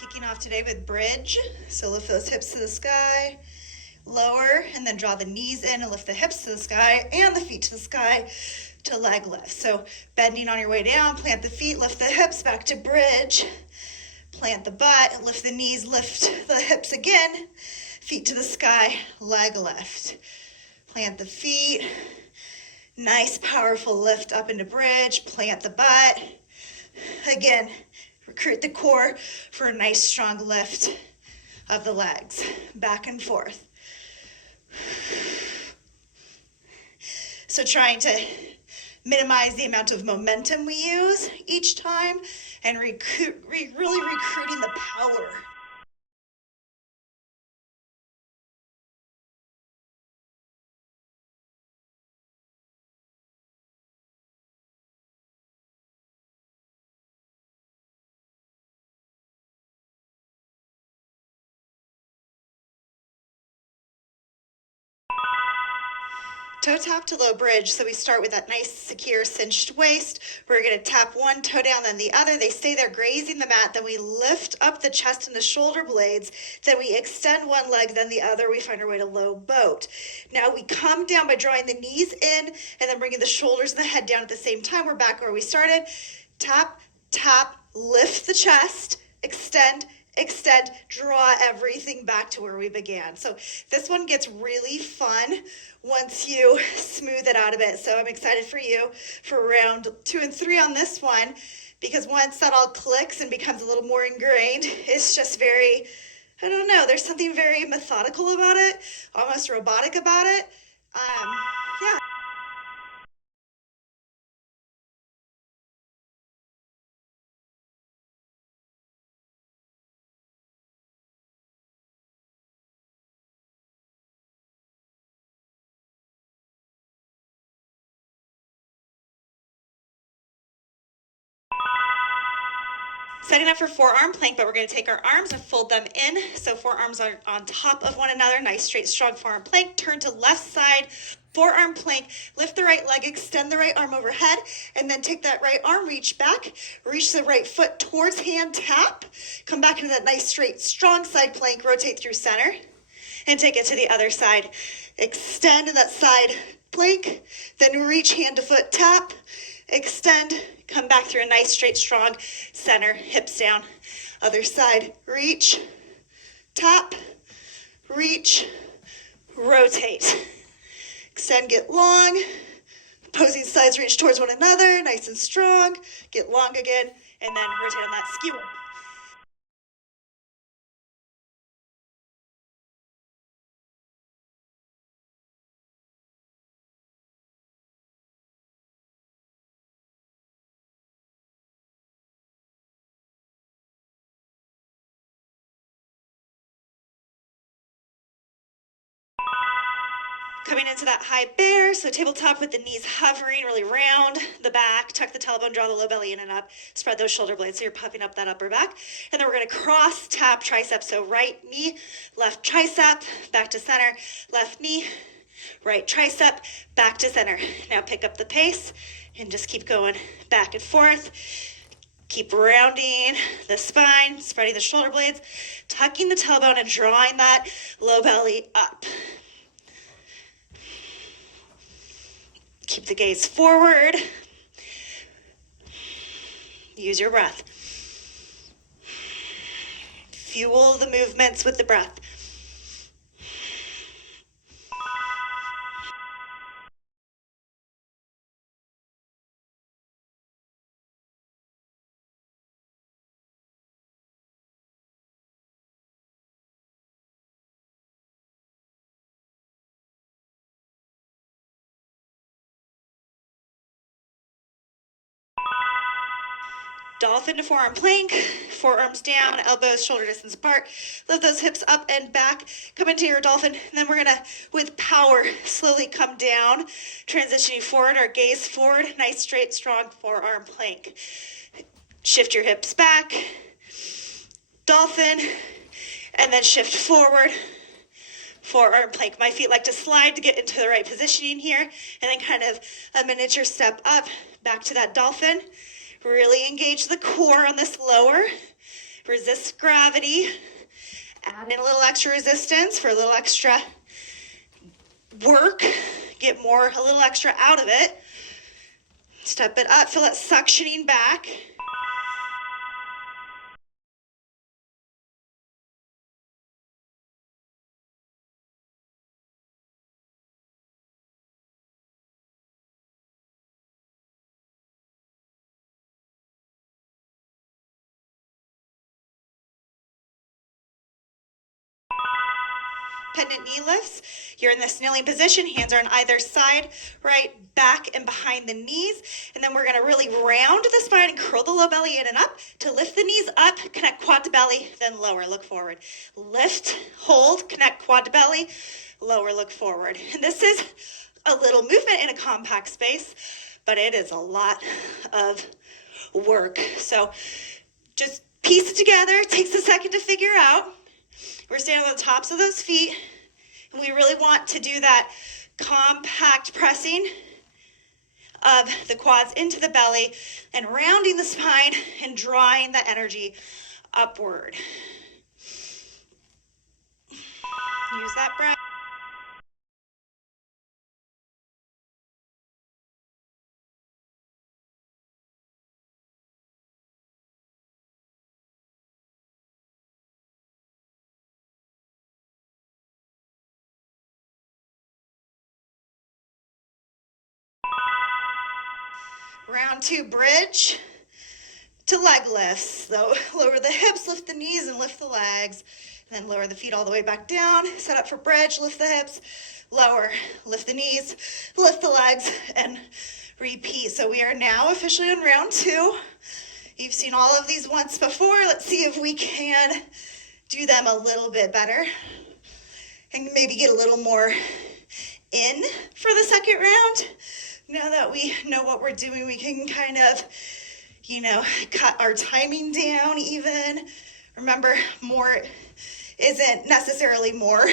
Kicking off today with bridge. So lift those hips to the sky, lower, and then draw the knees in and lift the hips to the sky and the feet to the sky to leg lift. So bending on your way down, plant the feet, lift the hips back to bridge, plant the butt, lift the knees, lift the hips again, feet to the sky, leg lift. Plant the feet, nice powerful lift up into bridge, plant the butt. Again, recruit the core for a nice strong lift of the legs, back and forth. So trying to minimize the amount of momentum we use each time and really recruiting the power. Toe tap to low bridge. So we start with that nice secure cinched waist. We're going to tap one toe down, then the other. They stay there grazing the mat. Then we lift up the chest and the shoulder blades. Then we extend one leg, then the other. We find our way to low boat. Now we come down by drawing the knees in and then bringing the shoulders and the head down at the same time. We're back where we started. Tap, tap, lift the chest, extend, extend, draw everything back to where we began. So this one gets really fun once you smooth it out a bit. So I'm excited for you for round 2 and 3 on this one, because once that all clicks and becomes a little more ingrained, it's just very, I don't know, there's something very methodical about it, almost robotic about it. Yeah. Setting up for forearm plank, but we're going to take our arms and fold them in. So forearms are on top of one another. Nice, straight, strong forearm plank. Turn to left side, forearm plank. Lift the right leg, extend the right arm overhead, and then take that right arm, reach back, reach the right foot towards hand tap. Come back into that nice, straight, strong side plank. Rotate through center and take it to the other side. Extend in that side plank, then reach hand to foot tap, extend, come back through a nice, straight, strong center, hips down. Other side, reach, tap, reach, rotate. Extend, get long. Opposing sides reach towards one another, nice and strong. Get long again, and then rotate on that skewer. Coming into that high bear, so tabletop with the knees hovering, really round the back, tuck the tailbone, draw the low belly in and up, spread those shoulder blades so you're puffing up that upper back. And then we're gonna cross tap tricep, so right knee, left tricep, back to center, left knee, right tricep, back to center. Now pick up the pace and just keep going back and forth. Keep rounding the spine, spreading the shoulder blades, tucking the tailbone and drawing that low belly up. Keep the gaze forward. Use your breath. Fuel the movements with the breath. Dolphin to forearm plank, forearms down, elbows shoulder distance apart. Lift those hips up and back. Come into your dolphin. And then we're gonna, with power, slowly come down, transitioning forward, our gaze forward. Nice, straight, strong forearm plank. Shift your hips back, dolphin, and then shift forward, forearm plank. My feet like to slide to get into the right positioning here, and then kind of a miniature step up, back to that dolphin. Really engage the core on this lower. Resist gravity. Add in a little extra resistance for a little extra work. Get a little extra out of it. Step it up, feel that suctioning back. Pendant knee lifts. You're in this kneeling position, hands are on either side, right back and behind the knees. And then we're gonna really round the spine and curl the low belly in and up to lift the knees up, connect quad to belly, then lower, look forward. Lift, hold, connect quad to belly, lower, look forward. And this is a little movement in a compact space, but it is a lot of work. So just piece it together. It takes a second to figure out. We're standing on the tops of those feet, and we really want to do that compact pressing of the quads into the belly and rounding the spine and drawing the energy upward. Use that breath. Round two, bridge to leg lifts. So lower the hips, lift the knees, and lift the legs. And then lower the feet all the way back down. Set up for bridge, lift the hips, lower, lift the knees, lift the legs, and repeat. So we are now officially on round two. You've seen all of these once before. Let's see if we can do them a little bit better and maybe get a little more in for the second round. Now that we know what we're doing, we can kind of, cut our timing down even. Remember, more isn't necessarily more.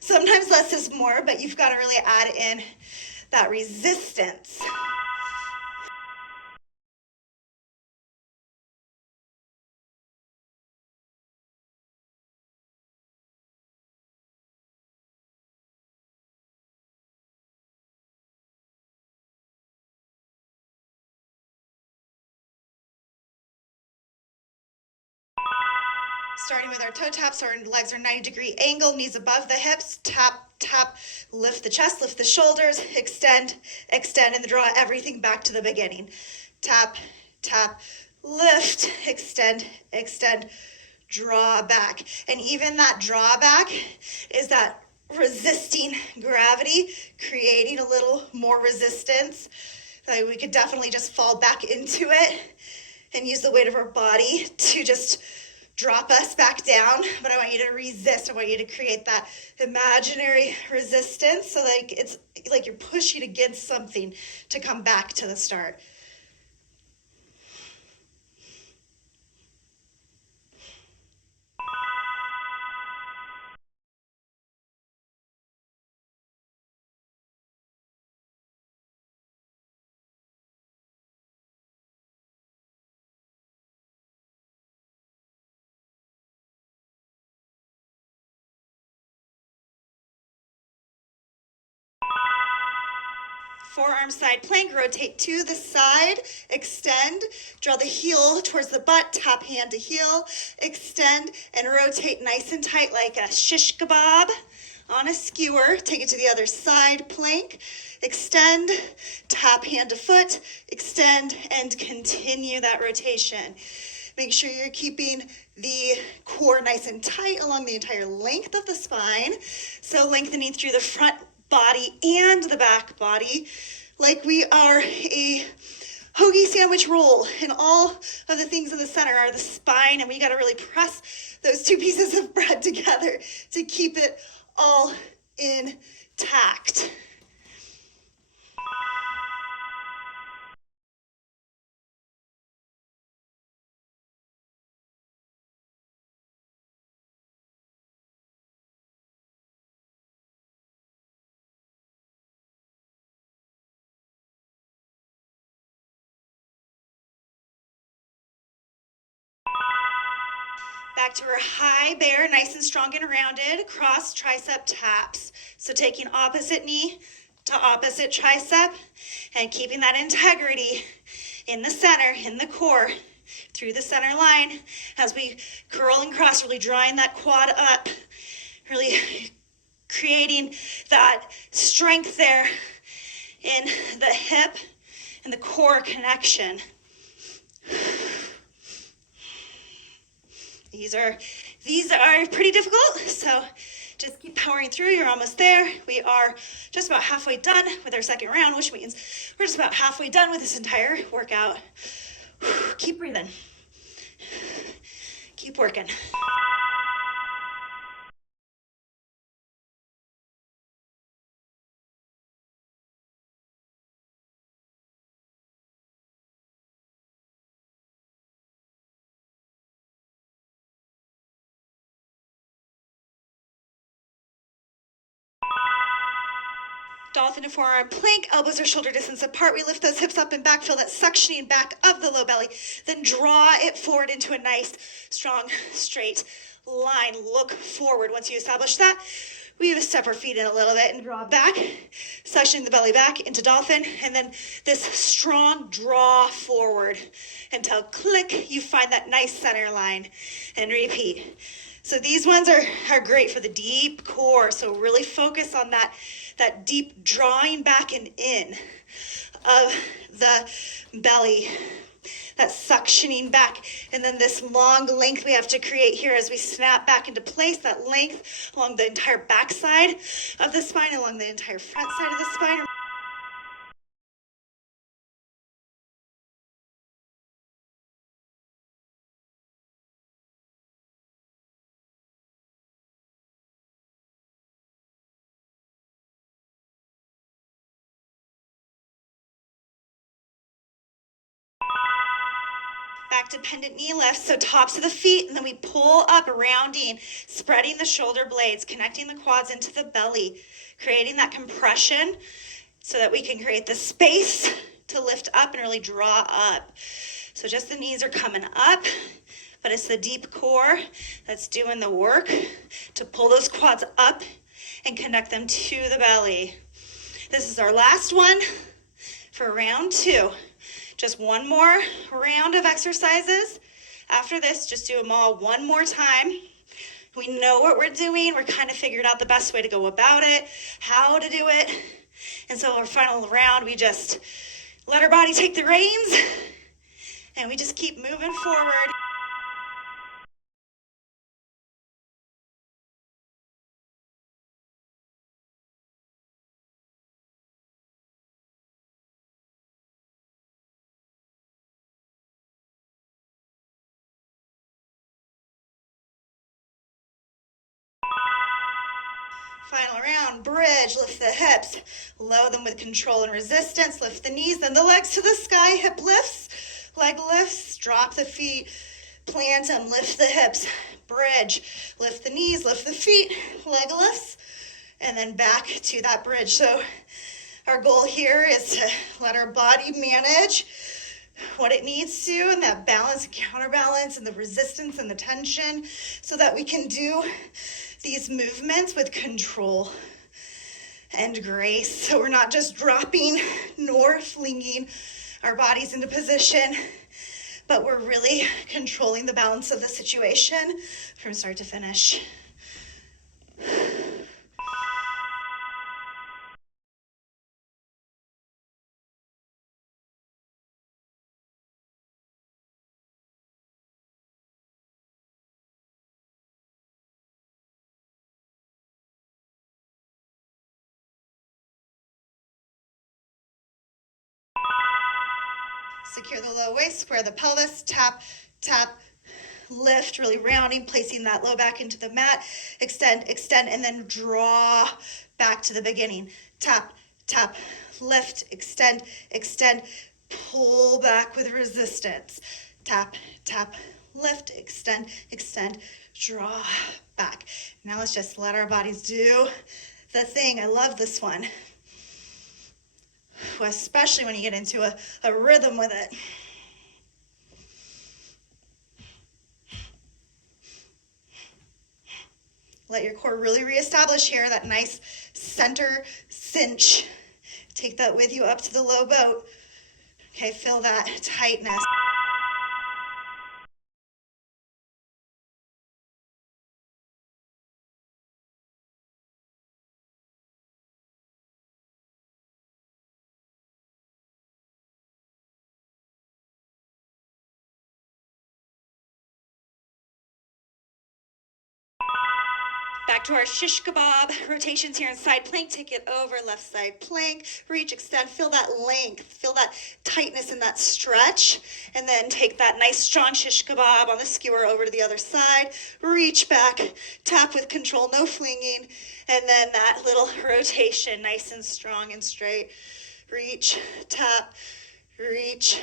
Sometimes less is more, but you've got to really add in that resistance. Starting with our toe taps, our legs are 90-degree angle, knees above the hips, tap, tap, lift the chest, lift the shoulders, extend, extend, and draw everything back to the beginning. Tap, tap, lift, extend, extend, draw back. And even that draw back is that resisting gravity, creating a little more resistance. Like we could definitely just fall back into it and use the weight of our body to just drop us back down, but I want you to resist. I want you to create that imaginary resistance so like it's like you're pushing against something to come back to the start. Forearm side plank, rotate to the side, extend, draw the heel towards the butt, tap hand to heel, extend, and rotate nice and tight like a shish kebab on a skewer. Take it to the other side, plank, extend, tap hand to foot, extend, and continue that rotation. Make sure you're keeping the core nice and tight along the entire length of the spine. So lengthening through the front body and the back body like we are a hoagie sandwich roll, and all of the things in the center are the spine, and we got to really press those two pieces of bread together to keep it all intact. Back to our high bear, nice and strong and rounded, cross tricep taps. So taking opposite knee to opposite tricep and keeping that integrity in the center, in the core, through the center line as we curl and cross, really drawing that quad up, really creating that strength there in the hip and the core connection. These are pretty difficult, so just keep powering through. You're almost there. We are just about halfway done with our second round, which means we're just about halfway done with this entire workout. Keep breathing. Keep working. Dolphin to forearm plank, elbows are shoulder distance apart. We lift those hips up and back, feel that suctioning back of the low belly. Then draw it forward into a nice, strong, straight line. Look forward. Once you establish that, we step our feet in a little bit and draw back, suctioning the belly back into dolphin. And then this strong draw forward until click, you find that nice center line and repeat. So these ones are great for the deep core. So really focus on that deep drawing back and in of the belly, that suctioning back, and then this long length we have to create here as we snap back into place, that length along the entire back side of the spine, along the entire front side of the spine. Back to pendant knee lifts, so tops of the feet, and then we pull up, rounding, spreading the shoulder blades, connecting the quads into the belly, creating that compression so that we can create the space to lift up and really draw up. So just the knees are coming up, but it's the deep core that's doing the work to pull those quads up and connect them to the belly. This is our last one for round 2. Just one more round of exercises. After this, just do them all one more time. We know what we're doing. We're kind of figured out the best way to go about it, how to do it. And so our final round, we just let our body take the reins and we just keep moving forward. Final round, bridge, lift the hips, load them with control and resistance, lift the knees, then the legs to the sky, hip lifts, leg lifts, drop the feet, plant them, lift the hips, bridge, lift the knees, lift the feet, leg lifts, and then back to that bridge. So our goal here is to let our body manage what it needs to, and that balance and counterbalance and the resistance and the tension, so that we can do these movements with control and grace. So we're not just dropping nor flinging our bodies into position, but we're really controlling the balance of the situation from start to finish. Secure the low waist, square the pelvis, tap, tap, lift, really rounding, placing that low back into the mat, extend, extend, and then draw back to the beginning. Tap, tap, lift, extend, extend, pull back with resistance. Tap, tap, lift, extend, extend, draw back. Now let's just let our bodies do the thing. I love this one, especially when you get into a rhythm with it. Let your core really reestablish here, that nice center cinch. Take that with you up to the low boat. Okay, feel that tightness. Back to our shish kebab rotations here in side plank. Take it over, left side plank. Reach, extend, feel that length, feel that tightness and that stretch. And then take that nice strong shish kebab on the skewer over to the other side. Reach back, tap with control, no flinging. And then that little rotation, nice and strong and straight. Reach, tap, reach.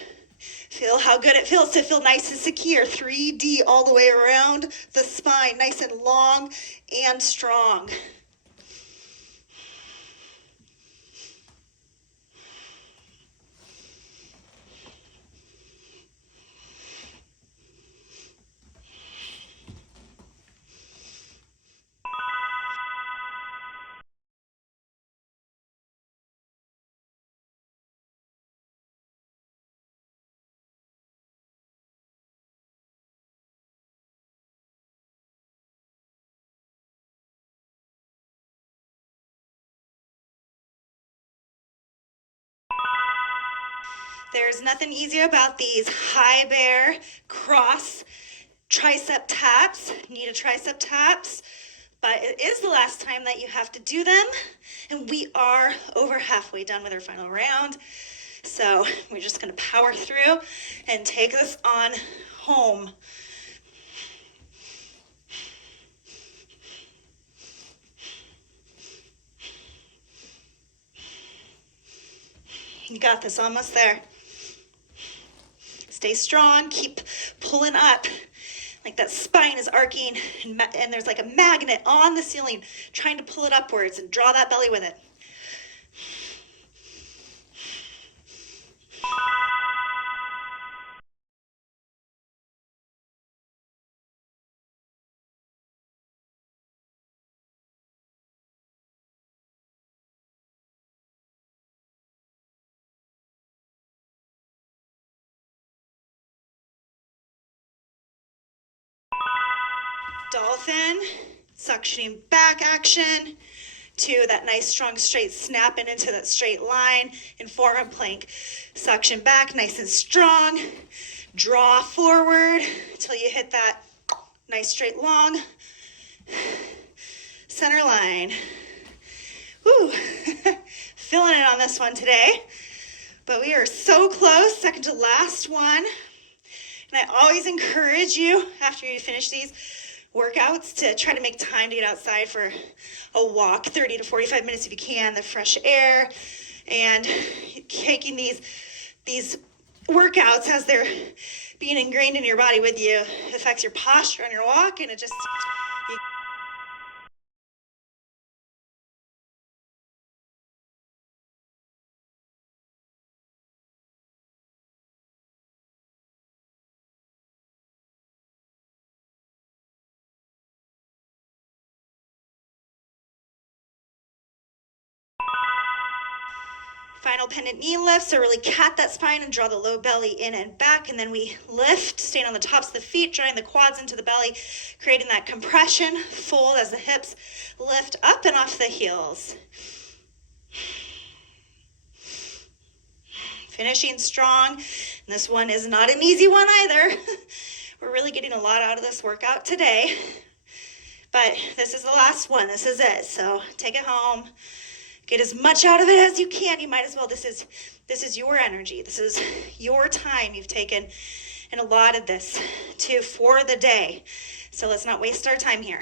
Feel how good it feels to feel nice and secure. 3D all the way around the spine, nice and long and strong. There's nothing easy about these high bear cross tricep taps. Need a tricep taps, but it is the last time that you have to do them. And we are over halfway done with our final round. So we're just gonna power through and take this on home. You got this, almost there. Stay strong, keep pulling up. Like that spine is arcing and there's like a magnet on the ceiling trying to pull it upwards and draw that belly with it. Dolphin, suctioning back action to that nice strong straight snapping into that straight line in forearm plank. Suction back nice and strong. Draw forward until you hit that nice straight long center line. Woo! Feeling it on this one today. But we are so close, second to last one. And I always encourage you after you finish these workouts to try to make time to get outside for a walk, 30 to 45 minutes if you can, the fresh air, and taking these workouts as they're being ingrained in your body with you affects your posture on your walk, and it just final pendant knee lift, so really cat that spine and draw the low belly in and back, and then we lift, staying on the tops of the feet, drawing the quads into the belly, creating that compression, fold as the hips lift up and off the heels. Finishing strong, and this one is not an easy one either. We're really getting a lot out of this workout today, but this is the last one, this is it, so take it home. Get as much out of it as you can. You might as well. This is your energy. This is your time you've taken and allotted this to for the day. So let's not waste our time here.